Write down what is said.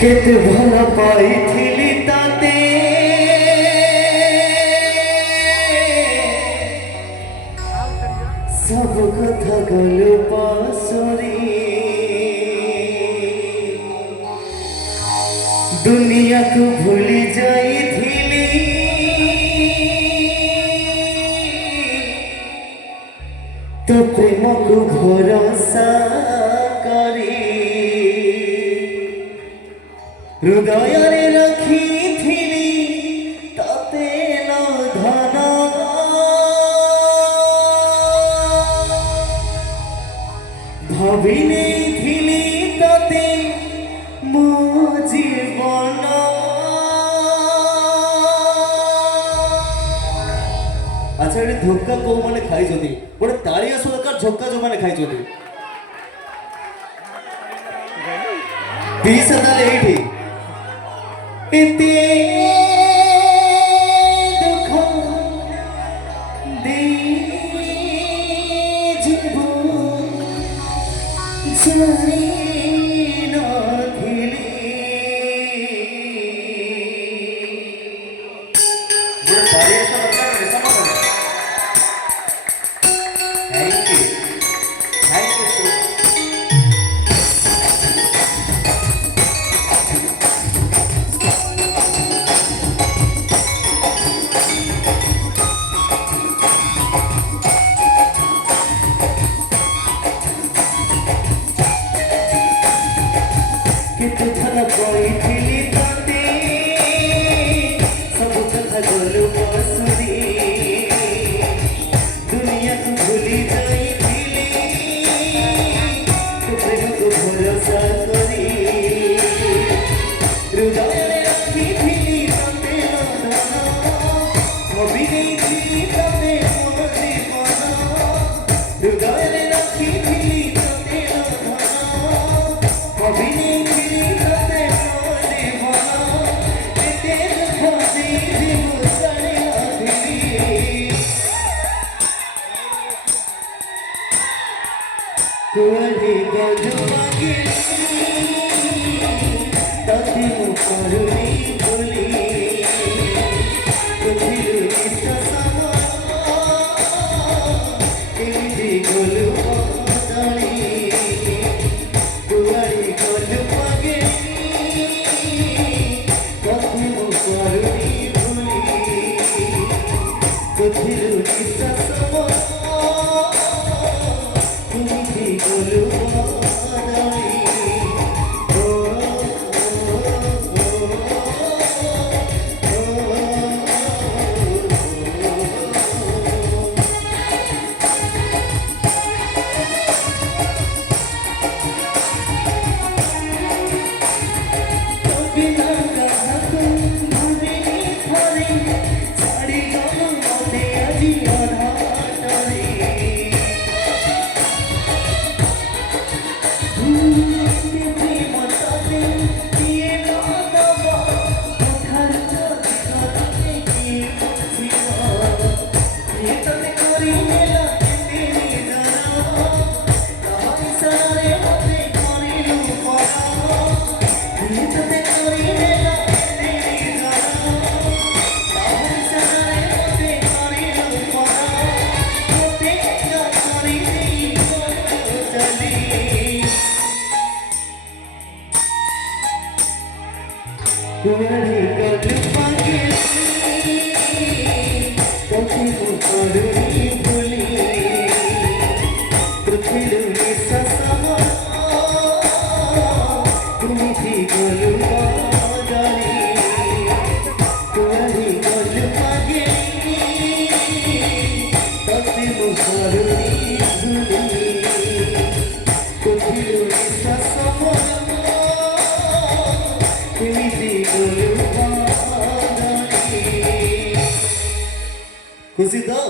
কেতে ভালো পাইছিলি তাতে সব কথা গল পাশরি दुनिया को भूली जाइथिली तो प्रेम को भरोसा करी हृदय रे रखिथिली ताते न धन भाभी नेथिली ताते मो जीवन अच्छा ये धोखा को माने खाई जदी बड़े तालिया सरकार झोक्का जो माने खाई जदी 20,000 एठी इते दुख दे जीवो जाने ना थिली बड़े तालिया सरकार दुनिया को भूली जाइथिली तो प्रेम को भरोसा करी हृदय रे रखिथिली ताते न भाभी नेथिली ताते मोर जीवन हृदय रे रखिथिली ताते न भाभी नेथिली ताते मोर जीवन एते भासी जीव जाने कुआरी गजु मागे ताती मुकरुनी बोली कुथिलु निस्ता समा एमिति गलु बदली कुआरी गजु मागे ताती मुकरुनी बोली कुथिलु निस्ता समा कुआरी गजु मागे ताती मुकरुनी बोली कुथिलु निस्ता समा एमिति गलु बदली कुआरी गजु मागे ताती मुकरुनी बोली कुथिलु निस्ता समा खुशी तो